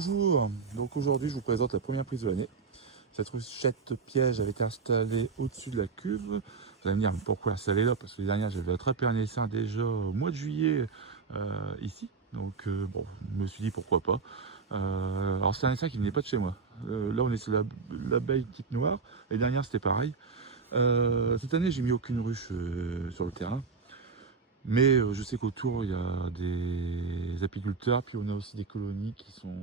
Bonjour, donc aujourd'hui je vous présente la première prise de l'année. Cette ruchette piège avait été installée au-dessus de la cuve. Vous allez me dire mais pourquoi installer là? Parce que les dernières j'avais attrapé un essaim déjà au mois de juillet ici. Donc bon, je me suis dit pourquoi pas. Alors c'est un essaim qui venait pas de chez moi. Là on est sur l'abeille type noire. Les dernières c'était pareil. Cette année j'ai mis aucune ruche sur le terrain. Mais je sais qu'autour, il y a des apiculteurs, puis on a aussi des colonies qui sont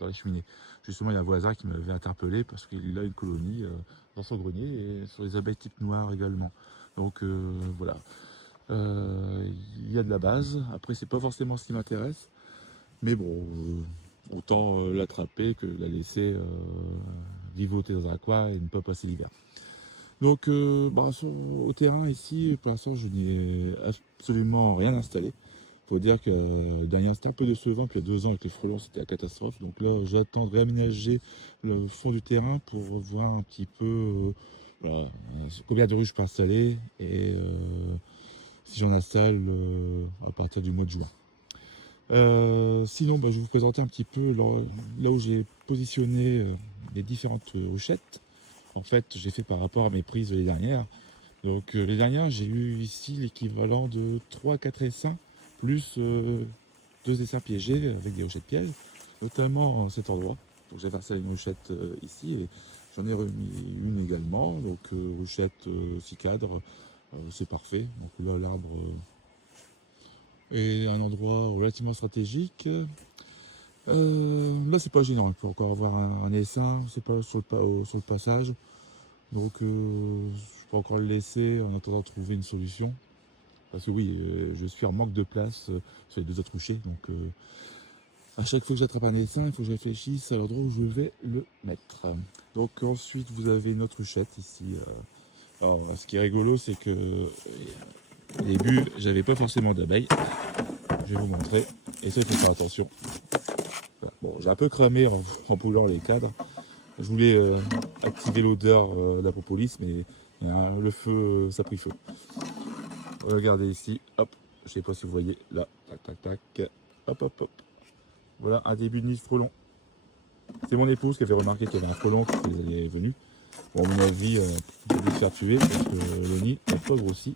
dans les cheminées. Justement, il y a un voisin qui m'avait interpellé parce qu'il a une colonie dans son grenier et sur les abeilles type noir également. Donc voilà, il y a de la base. Après, c'est pas forcément ce qui m'intéresse, mais bon, autant l'attraper que la laisser vivoter dans un coin et ne pas passer l'hiver. Donc, au terrain ici, pour l'instant, je n'ai absolument rien installé. Il faut dire que dernier c'était un peu décevant, puis il y a 2 ans avec les frelons, c'était la catastrophe. Donc là, j'attends de réaménager le fond du terrain pour voir un petit peu combien de ruches je peux installer et si j'en installe à partir du mois de juin. Sinon, je vais vous présenter un petit peu là où j'ai positionné les différentes ruchettes. En fait, j'ai fait par rapport à mes prises les dernières. Donc les dernières, j'ai eu ici l'équivalent de 3-4 essaims, plus 2 essaims piégés avec des rochettes pièges, notamment en cet endroit. Donc j'avais installé une rochette ici et j'en ai remis une également. Donc rochette 6 cadres, c'est parfait. Donc là l'arbre est un endroit relativement stratégique. Là c'est pas gênant, il faut encore avoir un essaim, c'est pas sur le passage. Donc je peux encore le laisser en attendant de trouver une solution. Parce que oui, je suis en manque de place sur les 2 autres ruchers. Donc à chaque fois que j'attrape un essaim, il faut que je réfléchisse à l'endroit où je vais le mettre. Donc ensuite vous avez une autre ruchette ici. Alors ce qui est rigolo, c'est que au début j'avais pas forcément d'abeilles. Je vais vous montrer. Et ça il faut faire attention. Voilà. Bon, j'ai un peu cramé en poulant les cadres. Je voulais activer l'odeur de la propolis, mais le feu, ça a pris feu. Regardez ici, hop, je sais pas si vous voyez, là, tac, tac, tac, hop, hop, hop. Voilà un début de nid de frelon. C'est mon épouse qui avait remarqué qu'il y avait un frelon qui est venu. Bon, à mon avis, j'ai dû se faire tuer parce que le nid n'a pas grossi.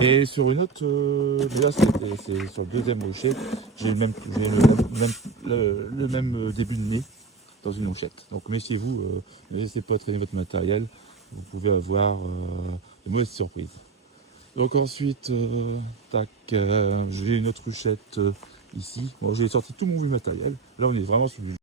Et sur une autre, là c'est sur le deuxième rocher, j'ai le même début de nez dans une lonchette. Donc méfiez-vous, ne laissez pas traîner votre matériel, vous pouvez avoir de mauvaises surprises. Donc ensuite, j'ai une autre ruchette ici. Bon, j'ai sorti tout mon matériel. Là on est vraiment sur du